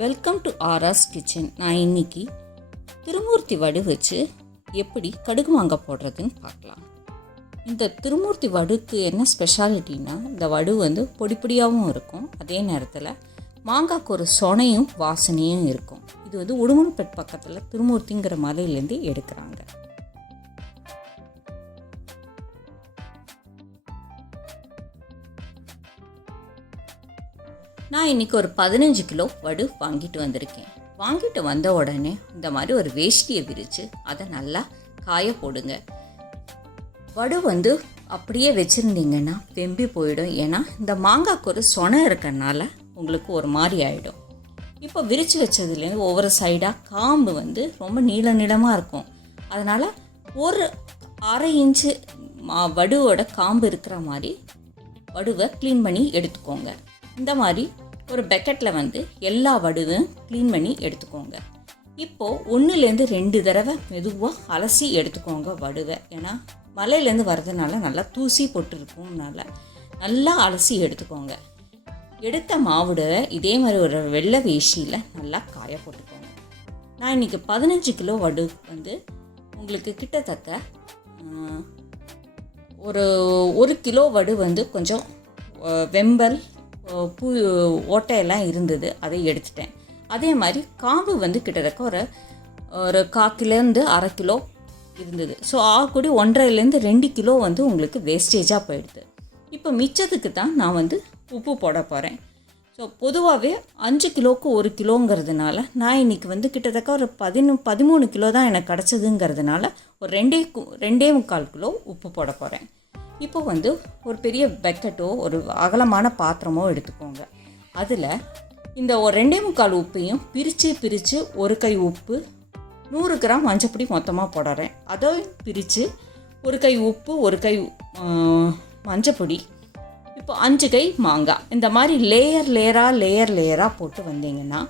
Welcome to ஆர்ஆஸ் kitchen நான் இன்னைக்கு திருமூர்த்தி வடு வச்சு எப்படி கடுகு மாங்காய் போடுறதுன்னு பார்க்கலாம். இந்த திருமூர்த்தி வடுக்கு என்ன ஸ்பெஷாலிட்டினா இந்த வடு வந்து பொடி பொடியாகவும் இருக்கும். அதே நேரத்தில் மாங்காய்க்கு ஒரு சொனையும் வாசனையும் இருக்கும். இது வந்து உடுமன்பேட் பக்கத்தில் திருமூர்த்திங்கிற மலையிலேருந்து எடுக்கிறாங்க. நான் இன்னைக்கு ஒரு பதினஞ்சு கிலோ வடு வாங்கிட்டு வந்திருக்கேன். வாங்கிட்டு வந்த உடனே இந்த மாதிரி ஒரு வேஷ்டியை விரித்து அதை நல்லா காய போடுங்க. வடு வந்து அப்படியே வச்சுருந்தீங்கன்னா வெம்பி போயிடும். ஏன்னா இந்த மாங்காய்க்கு ஒரு சொனை இருக்கறனால உங்களுக்கு ஒரு மாதிரி ஆகிடும் இப்போ விரித்து வச்சதுலேருந்து ஒவ்வொரு சைடாக காம்பு வந்து ரொம்ப நீள நீளமாக இருக்கும். அதனால் ஒரு அரை இன்ச்சு மா வடுவோட காம்பு இருக்கிற மாதிரி வடுவை க்ளீன் பண்ணி எடுத்துக்கோங்க. இந்த மாதிரி ஒரு பக்கெட்டில் வந்து எல்லா வடுவும் க்ளீன் பண்ணி எடுத்துக்கோங்க. இப்போது ஒன்றுலேருந்து ரெண்டு தடவை மெதுவாக அலசி எடுத்துக்கோங்க வடுவை ஏன்னா மலையிலேருந்து வர்றதுனால நல்லா தூசி போட்டுருக்கும்னால நல்லா அலசி எடுத்துக்கோங்க. எடுத்த மாவுடவை இதே மாதிரி ஒரு வெள்ளை வேஷியில் நல்லா காய போட்டுக்கோங்க. நான் இன்றைக்கி பதினஞ்சு கிலோ வடு வந்து உங்களுக்கு கிட்டத்தட்ட ஒரு ஒரு கிலோ வடு வந்து கொஞ்சம் வெம்பல் பூ ஓட்டையெல்லாம் இருந்தது. அதை எடுத்துட்டேன். அதே மாதிரி காம்பு வந்து கிட்டத்தட்ட ஒரு ஒரு காக்கிலேருந்து அரை கிலோ இருந்தது. ஸோ ஆகக்கூடி ஒன்றரைலேருந்து ரெண்டு கிலோ வந்து உங்களுக்கு வேஸ்டேஜாக போயிடுது. இப்போ மிச்சத்துக்கு தான் நான் வந்து உப்பு போட போகிறேன் ஸோ பொதுவாகவே அஞ்சு கிலோவுக்கு ஒரு கிலோங்கிறதுனால நான் இன்றைக்கி வந்து கிட்டத்தட்ட ஒரு பதினு பதிமூணு கிலோ தான் எனக்கு கிடச்சதுங்கிறதுனால ஒரு ரெண்டே கு- ரெண்டே முக்கால் கிலோ உப்பு போட போகிறேன் இப்போ வந்து ஒரு பெரிய பெக்கெட்டோ ஒரு அகலமான பாத்திரமோ எடுத்துக்கோங்க. அதில் இந்த ஒரு ரெண்டே முக்கால் உப்பையும் பிரித்து பிரித்து ஒரு கை உப்பு நூறு கிராம் மஞ்சப்பொடி மொத்தமாக போடுறேன். அதையும் பிரித்து ஒரு கை உப்பு ஒரு கை மஞ்சப்பொடி இப்போ அஞ்சு கை மாங்காய். இந்த மாதிரி லேயர் லேயராக லேயர் லேயராக போட்டு வந்தீங்கன்னா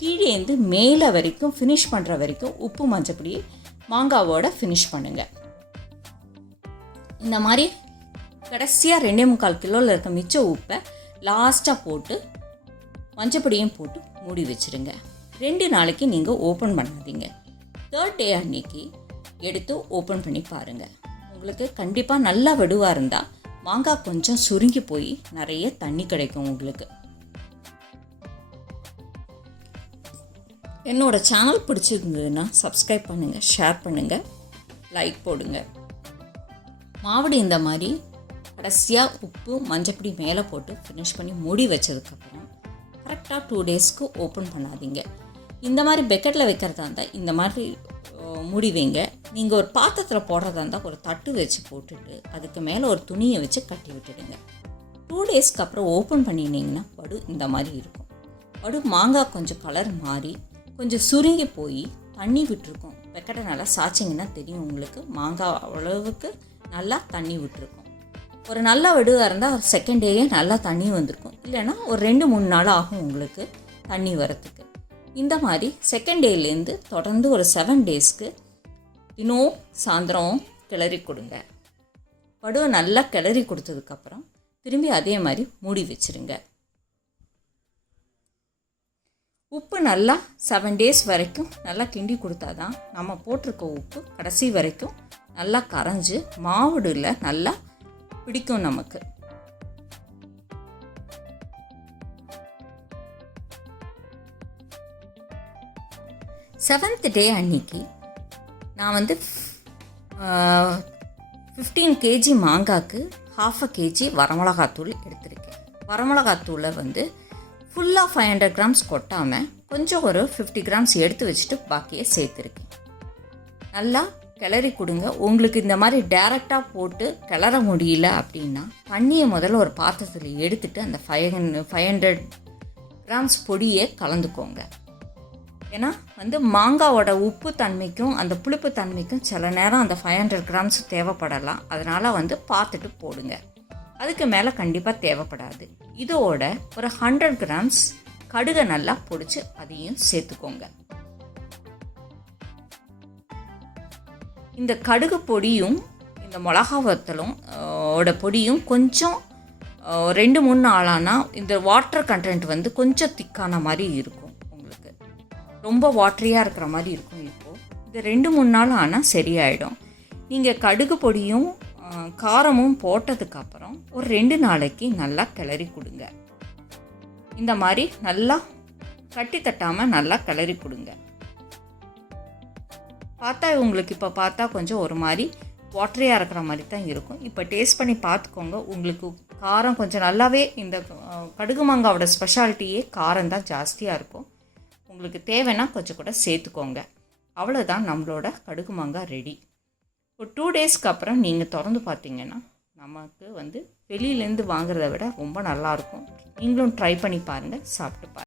கீழேந்து மேலே வரைக்கும் ஃபினிஷ் பண்ணுற வரைக்கும் உப்பு மஞ்சப்பொடி மாங்காவோட ஃபினிஷ் பண்ணுங்கள் இந்த மாதிரி கடைசியாக ரெண்டே முக்கால் கிலோவில் இருக்க மிச்ச உப்பை லாஸ்ட்டாக போட்டு மஞ்சப்பொடியும் போட்டு மூடி வச்சுருங்க. ரெண்டு நாளைக்கு நீங்கள் ஓப்பன் பண்ணாதீங்க. தேர்ட் டே அன்னைக்கு எடுத்து ஓப்பன் பண்ணி பாருங்கள் உங்களுக்கு கண்டிப்பாக நல்லா வடுவாக இருந்தால் மாங்காய் கொஞ்சம் சுருங்கி போய் நிறைய தண்ணி கிடைக்கும் உங்களுக்கு. என்னோட சேனல் பிடிச்சிருந்ததுன்னா சப்ஸ்கிரைப் பண்ணுங்கள் ஷேர் பண்ணுங்கள் லைக் போடுங்க. மாவடி இந்த மாதிரி கடைசியாக உப்பு மஞ்சப்பொடி மேலே போட்டு ஃபினிஷ் பண்ணி மூடி வச்சதுக்கப்புறம் கரெக்டாக டூ டேஸ்க்கு ஓப்பன் பண்ணாதீங்க. இந்த மாதிரி பெக்கெட்டில் வைக்கிறதா இருந்தால் இந்த மாதிரி அஹ், மூடி வைங்க. நீங்கள் ஒரு பாத்திரத்தில் போடுறதா இருந்தால் ஒரு தட்டு வச்சு போட்டுட்டு அதுக்கு மேலே ஒரு துணியை வச்சு கட்டி விட்டுடுங்க. டூ டேஸ்க்கு அப்புறம் ஓப்பன் பண்ணினீங்கன்னா வடு இந்த மாதிரி இருக்கும். வடு மாங்காய் கொஞ்சம் கலர் மாறி கொஞ்சம் சுருங்கி போய் தண்ணி விட்டுருக்கும். பெக்கெட்டை நல்லா சாய்ச்சிங்கன்னா தெரியும் உங்களுக்கு. மாங்காய் அளவுக்கு நல்லா தண்ணி விட்டுருக்கும். ஒரு நல்ல வடுவாக இருந்தால் ஒரு செகண்ட் டேயே நல்லா தண்ணி வந்திருக்கும். இல்லைன்னா ஒரு ரெண்டு மூணு நாள் ஆகும் உங்களுக்கு தண்ணி வரத்துக்கு. இந்த மாதிரி செகண்ட் டேலேருந்து தொடர்ந்து ஒரு செவன் டேஸ்க்கு இன்னும் சாயந்தரம் கிளறி கொடுங்க. வடுவை நல்லா கிளறி கொடுத்ததுக்கப்புறம் திரும்பி அதே மாதிரி மூடி வச்சிருங்க. உப்பு நல்லா செவன் டேஸ் வரைக்கும் நல்லா கிண்டி கொடுத்தாதான் நம்ம போட்டிருக்க உப்பு கடைசி வரைக்கும் நல்லா கரைஞ்சி மாவுடுல நல்லா பிடிக்கும் நமக்கு. செவன்த் டே அன்னைக்கு நான் வந்து ஃபிஃப்டீன் கேஜி மாங்காய்க்கு ஹாஃப் அ கேஜி வரமிளகாத்தூள் எடுத்திருக்கேன். வரமிளகாத்தூளை வந்து ஃபுல்லாக ஃபைவ் ஹண்ட்ரட் கிராம்ஸ் கொட்டாமல் கொஞ்சம் ஒரு ஃபிஃப்டி கிராம்ஸ் எடுத்து வச்சுட்டு பாக்கியை சேர்த்துருக்கேன். நல்லா கிளறி கொடுங்க. உங்களுக்கு இந்த மாதிரி டேரெக்டாக போட்டு கிளற முடியல அப்படின்னா தண்ணியை முதல்ல ஒரு பாத்திரத்தில் எடுத்துட்டு அந்த ஃபைவ் ஃபைவ் ஹண்ட்ரட் கிராம்ஸ் பொடியை கலந்துக்கோங்க. ஏன்னா வந்து மாங்காவோட உப்பு தன்மைக்கும் அந்த புளிப்பு தன்மைக்கும் சில நேரம் அந்த ஃபைவ் ஹண்ட்ரட் கிராம்ஸ் தேவைப்படலாம். அதனால் வந்து பார்த்துட்டு போடுங்க. அதுக்கு மேலே கண்டிப்பாக தேவைப்படாது. இதோட ஒரு ஹண்ட்ரட் கிராம்ஸ் கடுகை நல்லா பொடிச்சு அதையும் சேர்த்துக்கோங்க. இந்த கடுகு பொடியும் இந்த மிளகா வத்தலும் ஓட பொடியும் கொஞ்சம் ரெண்டு மூணு நாளானா இந்த வாட்டர் கண்டென்ட் வந்து கொஞ்சம் திக்கான மாதிரி இருக்கும் உங்களுக்கு. ரொம்ப வாட்டரியாக இருக்கிற மாதிரி இருக்கும் இப்போது இது ரெண்டு மூணு நாள் ஆனால் சரியாயிடும். நீங்கள் கடுகு பொடியும் காரமும் போட்டதுக்கப்புறம் ஒரு ரெண்டு நாளைக்கு நல்லா கிளறி கொடுங்க. இந்த மாதிரி நல்லா கட்டி தட்டாமல் நல்லா கிளறி கொடுங்க. பார்த்தா உங்களுக்கு இப்போ பார்த்தா கொஞ்சம் ஒரு மாதிரி வாட்டரியாக இருக்கிற மாதிரி தான் இருக்கும். இப்போ டேஸ்ட் பண்ணி பார்த்துக்கோங்க. உங்களுக்கு காரம் கொஞ்சம் நல்லாவே இந்த கடுகு மாங்காவோட ஸ்பெஷாலிட்டியே காரம் தான் ஜாஸ்தியாக இருக்கும். உங்களுக்கு தேவைன்னா கொஞ்சம் கூட சேர்த்துக்கோங்க. அவ்வளோதான் நம்மளோட கடுகு மாங்காய் ரெடி ஒரு டூ டேஸ்க்கு அப்புறம் நீங்கள் திறந்து பார்த்தீங்கன்னா நமக்கு வந்து வெளியிலேருந்து வாங்குறத விட ரொம்ப நல்லாயிருக்கும் நீங்களும் ட்ரை பண்ணி பாருங்கள் சாப்பிட்டு பாருங்கள்